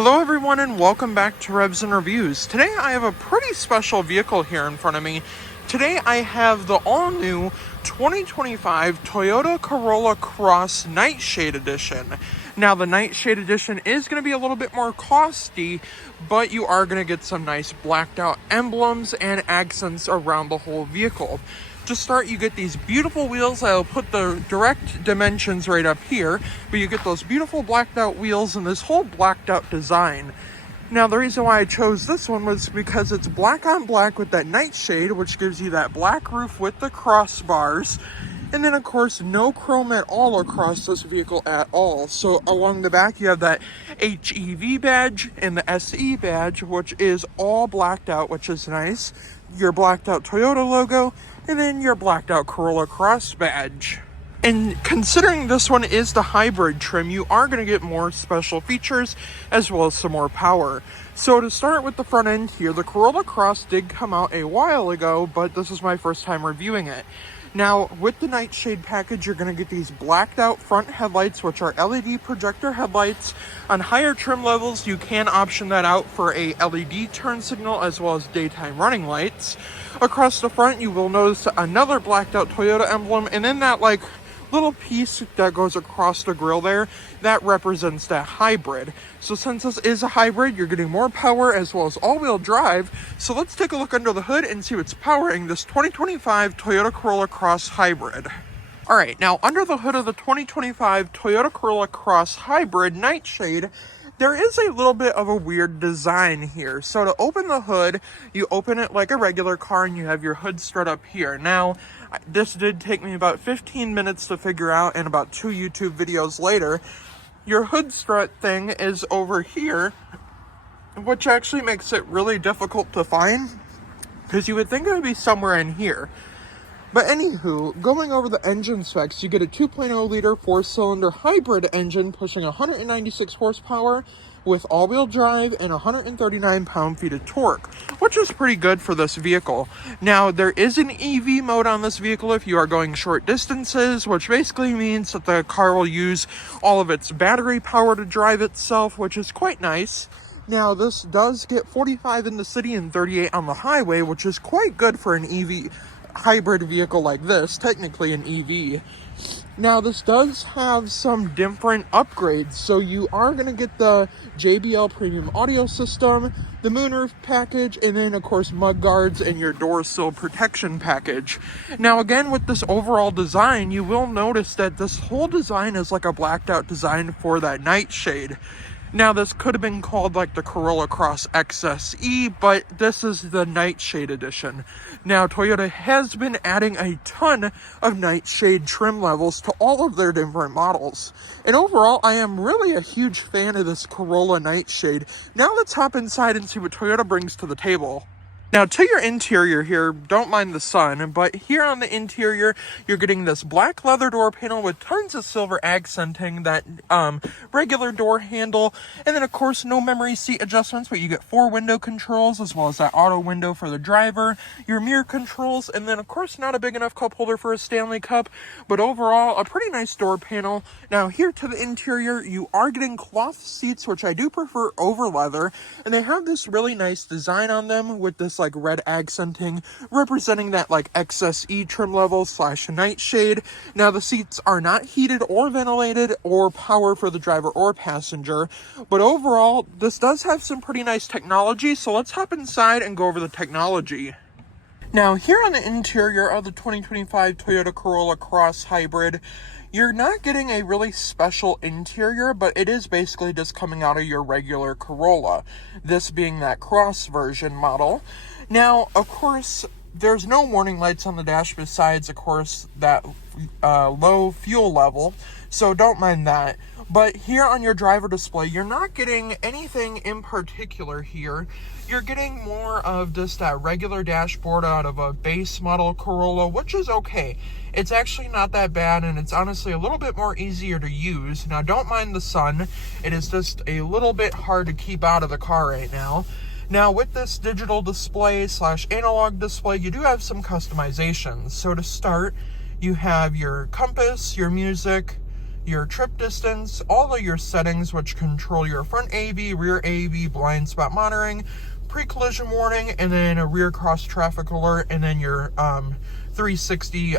Hello everyone and welcome back to Revs and Reviews. Today I have a pretty special vehicle here in front of me. Today I have the all-new 2025 Toyota Corolla Cross Nightshade Edition. Now the Nightshade Edition is going to be a little bit more costly, but you are going to get some nice blacked out emblems and accents around the whole vehicle. To start, you get these beautiful wheels. I'll put the direct dimensions right up here, but you get those beautiful blacked out wheels and this whole blacked out design. Now, the reason why I chose this one was because it's black on black with that Nightshade, which gives you that black roof with the crossbars. And then, of course, no chrome at all across this vehicle at all. So along the back, you have that HEV badge and the SE badge, which is all blacked out, which is nice. Your blacked out Toyota logo, and then your blacked out Corolla Cross badge. And considering this one is the hybrid trim, you are going to get more special features as well as some more power. So to start with the front end here, the Corolla Cross did come out a while ago, but this is my first time reviewing it. Now, with the Nightshade package, you're going to get these blacked out front headlights, which are LED projector headlights. On higher trim levels, you can option that out for a LED turn signal as well as daytime running lights. Across the front, you will notice another blacked out Toyota emblem, and then that little piece that goes across the grille there, that represents that hybrid. So since this is a hybrid, you're getting more power as well as all-wheel drive. So let's take a look under the hood and see what's powering this 2025 Toyota Corolla Cross Hybrid. Alright, now under the hood of the 2025 Toyota Corolla Cross Hybrid Nightshade, there is a little bit of a weird design here. So to open the hood, you open it like a regular car and you have your hood strut up here. Now, this did take me about 15 minutes to figure out, and about 2 YouTube videos later, your hood strut thing is over here, which actually makes it really difficult to find, because you would think it would be somewhere in here. But anywho, going over the engine specs, you get a 2.0 liter 4-cylinder hybrid engine pushing 196 horsepower with all-wheel drive and 139 pound-feet of torque, which is pretty good for this vehicle. Now, there is an EV mode on this vehicle if you are going short distances, which basically means that the car will use all of its battery power to drive itself, which is quite nice. Now, this does get 45 in the city and 38 on the highway, which is quite good for an EV hybrid vehicle like this, technically an EV. Now, this does have some different upgrades. So you are going to get the JBL premium audio system, the moonroof package, and then of course mud guards and your door sill protection package. Now again, with this overall design, you will notice that this whole design is like a blacked out design for that Nightshade. Now, this could have been called like the Corolla Cross XSE, but this is the Nightshade edition. Now, Toyota has been adding a ton of Nightshade trim levels to all of their different models. And overall, I am really a huge fan of this Corolla Nightshade. Now let's hop inside and see what Toyota brings to the table. Now, to your interior here, don't mind the sun, but here on the interior, you're getting this black leather door panel with tons of silver accenting that regular door handle, and then, of course, no memory seat adjustments, but you get 4 window controls, as well as that auto window for the driver, your mirror controls, and then, of course, not a big enough cup holder for a Stanley Cup, but overall, a pretty nice door panel. Now, here to the interior, you are getting cloth seats, which I do prefer over leather, and they have this really nice design on them with this like red accenting representing that like XSE trim level / Nightshade. Now, the seats are not heated or ventilated or power for the driver or passenger, but overall this does have some pretty nice technology. So let's hop inside and go over the technology. Now, here on the interior of the 2025 Toyota Corolla Cross Hybrid, you're not getting a really special interior, but it is basically just coming out of your regular Corolla, this being that Cross version model. Now, of course, there's no warning lights on the dash besides, of course, that low fuel level, so don't mind that. But here on your driver display, you're not getting anything in particular here. You're getting more of just that regular dashboard out of a base model Corolla, which is okay. It's actually not that bad, and it's honestly a little bit more easier to use. Now, don't mind the sun. It is just a little bit hard to keep out of the car right now. Now, with this digital display / analog display, you do have some customizations. So to start, you have your compass, your music, your trip distance, all of your settings which control your front AV, rear AV, blind spot monitoring, pre-collision warning, and then a rear cross traffic alert, and then your 360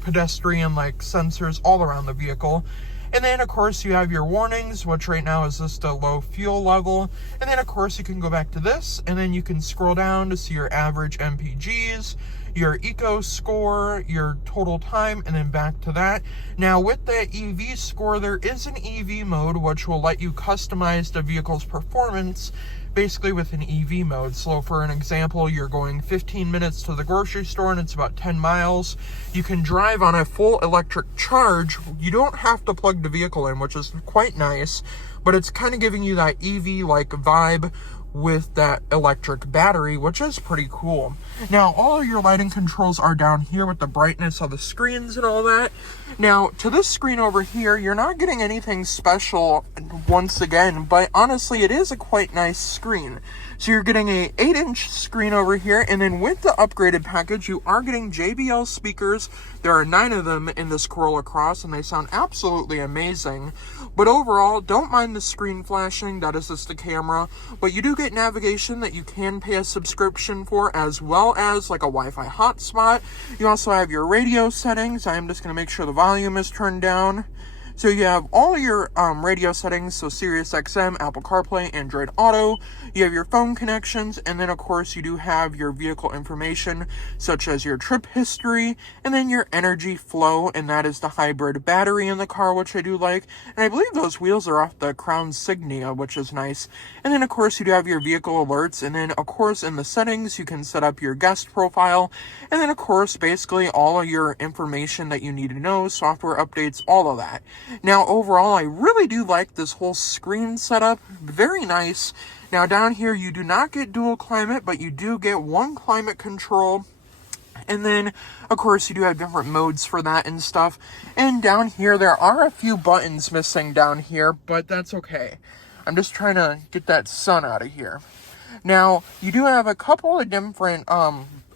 pedestrian like sensors all around the vehicle. And then of course you have your warnings, which right now is just a low fuel level. And then of course you can go back to this, and then you can scroll down to see your average MPGs, your eco score, your total time, and then back to that. Now with the EV score, there is an EV mode which will let you customize the vehicle's performance basically with an EV mode. So for an example, you're going 15 minutes to the grocery store and it's about 10 miles. You can drive on a full electric charge. You don't have to plug the vehicle in, which is quite nice, but it's kind of giving you that EV-like vibe with that electric battery, which is pretty cool. Now, all of your lighting controls are down here with the brightness of the screens and all that. Now, to this screen over here, you're not getting anything special once again, but honestly, it is a quite nice screen. So you're getting a 8-inch screen over here, and then with the upgraded package, you are getting JBL speakers. There are 9 of them in this Corolla Cross, and they sound absolutely amazing. But overall, don't mind the screen flashing, that is just the camera. But you do get navigation that you can pay a subscription for, as well as like a Wi-Fi hotspot. You also have your radio settings. I am just going to make sure the volume is turned down. So you have all your radio settings, so Sirius XM, Apple CarPlay, Android Auto. You have your phone connections, and then of course you do have your vehicle information, such as your trip history, and then your energy flow, and that is the hybrid battery in the car, which I do like. And I believe those wheels are off the Crown Signia, which is nice. And then of course you do have your vehicle alerts, and then of course in the settings you can set up your guest profile, and then of course basically all of your information that you need to know, software updates, all of that. Now, overall, I really do like this whole screen setup. Very nice. Now, down here, you do not get dual climate, but you do get one climate control. And then, of course, you do have different modes for that and stuff. And down here, there are a few buttons missing down here, but that's okay. I'm just trying to get that sun out of here. Now, you do have a couple of different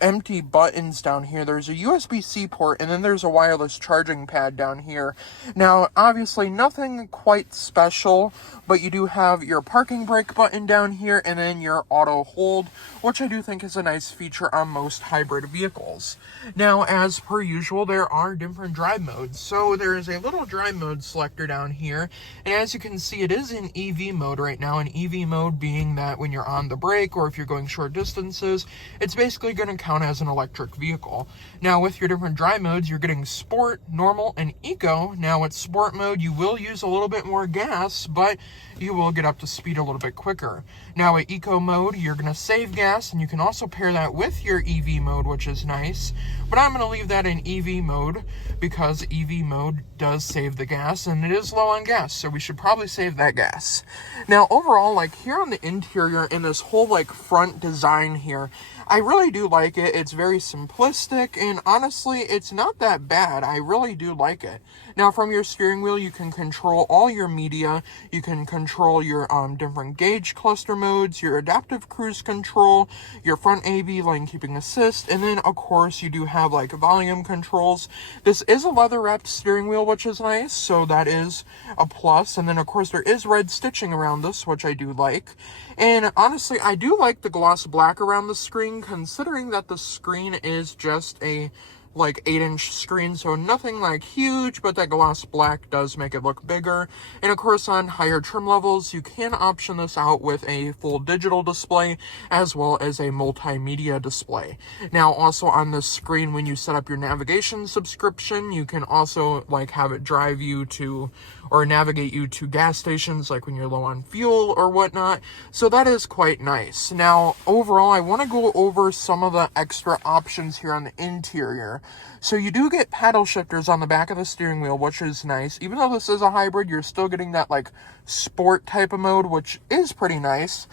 empty buttons down here. There's a USB-C port, and then there's a wireless charging pad down here. Now, obviously, nothing quite special, but you do have your parking brake button down here, and then your auto hold, which I do think is a nice feature on most hybrid vehicles. Now, as per usual, there are different drive modes. So there is a little drive mode selector down here, and as you can see, it is in EV mode right now, and EV mode being that when you're on the brake, or if you're going short distances, it's basically going to count as an electric vehicle. Now, with your different drive modes, you're getting sport, normal, and eco. Now, with sport mode, you will use a little bit more gas, but you will get up to speed a little bit quicker. Now, at eco mode, you're going to save gas, and you can also pair that with your EV mode, which is nice. But I'm going to leave that in EV mode because EV mode does save the gas, and it is low on gas, so we should probably save that gas. Now, overall, like here on the interior in this whole like front design here, I really do like it. It's very simplistic, and honestly, it's not that bad. I really do like it. Now, from your steering wheel, you can control all your media. You can control your different gauge cluster modes, your adaptive cruise control, your front AV lane keeping assist, and then, of course, you do have like volume controls. This is a leather-wrapped steering wheel, which is nice, so that is a plus. And then, of course, there is red stitching around this, which I do like. And honestly, I do like the gloss black around the screen, considering that the screen is just a like 8-inch screen, so nothing like huge, but that gloss black does make it look bigger. And of course, on higher trim levels, you can option this out with a full digital display as well as a multimedia display. Now, also on this screen, when you set up your navigation subscription, you can also like have it drive you to or navigate you to gas stations like when you're low on fuel or whatnot. So that is quite nice. Now, overall, I want to go over some of the extra options here on the interior. So you do get paddle shifters on the back of the steering wheel, which is nice. Even though this is a hybrid, you're still getting that like sport type of mode, which is pretty nice.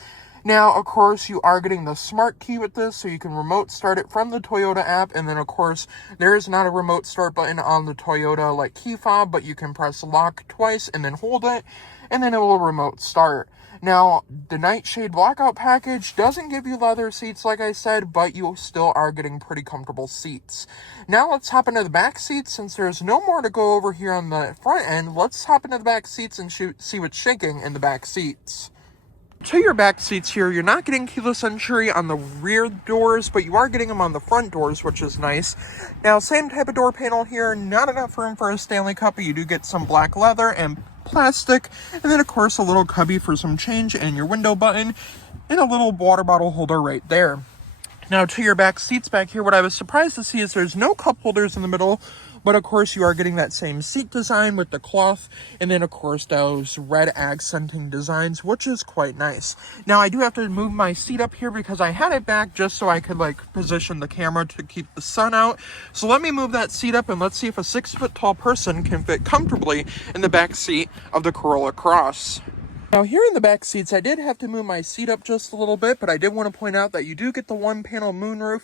Now, of course, you are getting the smart key with this, so you can remote start it from the Toyota app. And then, of course, there is not a remote start button on the Toyota like key fob, but you can press lock twice and then hold it, and then it will remote start. Now, the Nightshade Blackout package doesn't give you leather seats, like I said, but you still are getting pretty comfortable seats. Now, let's hop into the back seats. Since there's no more to go over here on the front end, let's hop into the back seats and see what's shaking in the back seats. To your back seats here, you're not getting keyless entry on the rear doors, but you are getting them on the front doors, which is nice. Now, same type of door panel here, not enough room for a Stanley Cup, but you do get some black leather and plastic, and then of course a little cubby for some change and your window button, and a little water bottle holder right there. Now, to your back seats back here, what I was surprised to see is there's no cup holders in the middle, but of course you are getting that same seat design with the cloth, and then of course those red accenting designs, which is quite nice. Now, I do have to move my seat up here because I had it back just so I could position the camera to keep the sun out. So let me move that seat up and let's see if a 6-foot tall person can fit comfortably in the back seat of the Corolla Cross. Now, here in the back seats, I did have to move my seat up just a little bit, but I did want to point out that you do get the one-panel moonroof.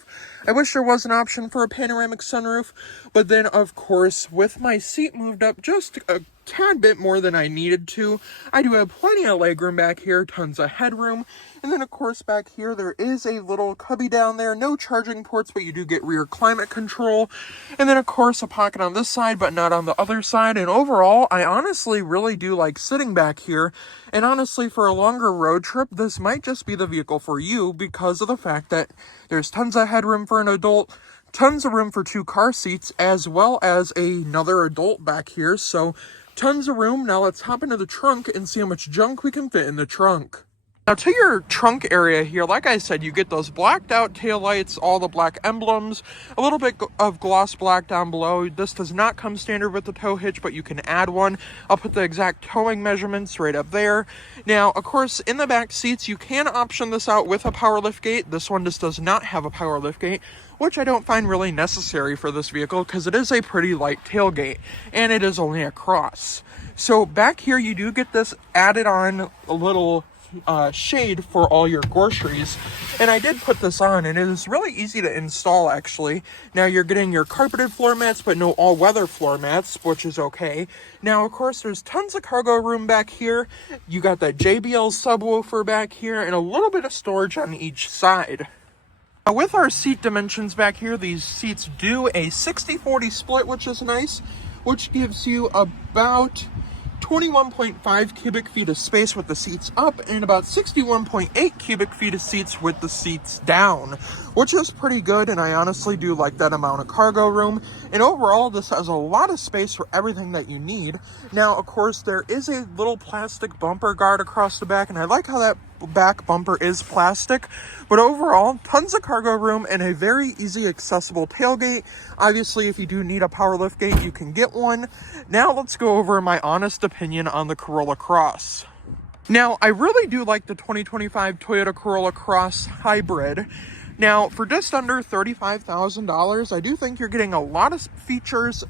I wish there was an option for a panoramic sunroof, but then, of course, with my seat moved up just a tad bit more than I needed to, I do have plenty of legroom back here, tons of headroom, and then, of course, back here, there is a little cubby down there, no charging ports, but you do get rear climate control, and then, of course, a pocket on this side, but not on the other side, and overall, I honestly really do like sitting back here, and honestly, for a longer road trip, this might just be the vehicle for you because of the fact that there's tons of headroom for an adult, tons of room for 2 car seats, as well as another adult back here, so tons of room. Now let's hop into the trunk and see how much junk we can fit in the trunk. Now, to your trunk area here, like I said, you get those blacked out taillights, all the black emblems, a little bit of gloss black down below. This does not come standard with the tow hitch, but you can add one. I'll put the exact towing measurements right up there. Now, of course, in the back seats, you can option this out with a power lift gate. This one just does not have a power lift gate, which I don't find really necessary for this vehicle because it is a pretty light tailgate and it is only a cross. So back here, you do get this added on a little shade for all your groceries, and I did put this on, and it is really easy to install actually. Now, you're getting your carpeted floor mats, but no all-weather floor mats, which is okay. Now, of course, there's tons of cargo room back here. You got that JBL subwoofer back here, and a little bit of storage on each side. Now, with our seat dimensions back here, these seats do a 60-40 split, which is nice, which gives you about 21.5 cubic feet of space with the seats up and about 61.8 cubic feet of seats with the seats down, which is pretty good, and I honestly do like that amount of cargo room. And overall, this has a lot of space for everything that you need. Now, of course, there is a little plastic bumper guard across the back, and I like how that back bumper is plastic, but overall, tons of cargo room and a very easy accessible tailgate. Obviously, if you do need a power lift gate, you can get one. Now let's go over my honest opinion on the Corolla Cross. Now, I really do like the 2025 Toyota Corolla Cross Hybrid. Now, for just under $35,000, I do think you're getting a lot of features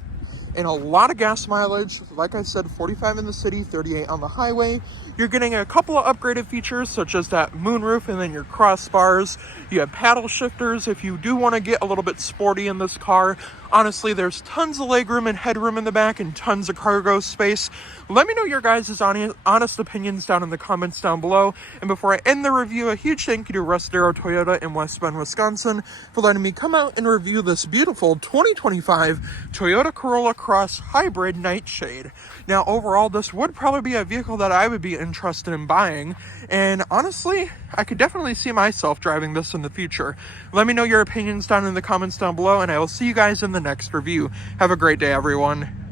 and a lot of gas mileage. Like I said, 45 in the city, 38 on the highway. You're getting a couple of upgraded features such as that moonroof and then your crossbars. You have paddle shifters if you do want to get a little bit sporty in this car. Honestly, there's tons of legroom and headroom in the back and tons of cargo space. Let me know your guys' honest opinions down in the comments down below. And before I end the review, a huge thank you to Russ, Darrow Toyota in West Bend, Wisconsin for letting me come out and review this beautiful 2025 Toyota Corolla Cross Hybrid Nightshade. Now, overall, this would probably be a vehicle that I would be interested in buying. And honestly, I could definitely see myself driving this in the future. Let me know your opinions down in the comments down below, and I will see you guys in the next review. Have a great day, everyone.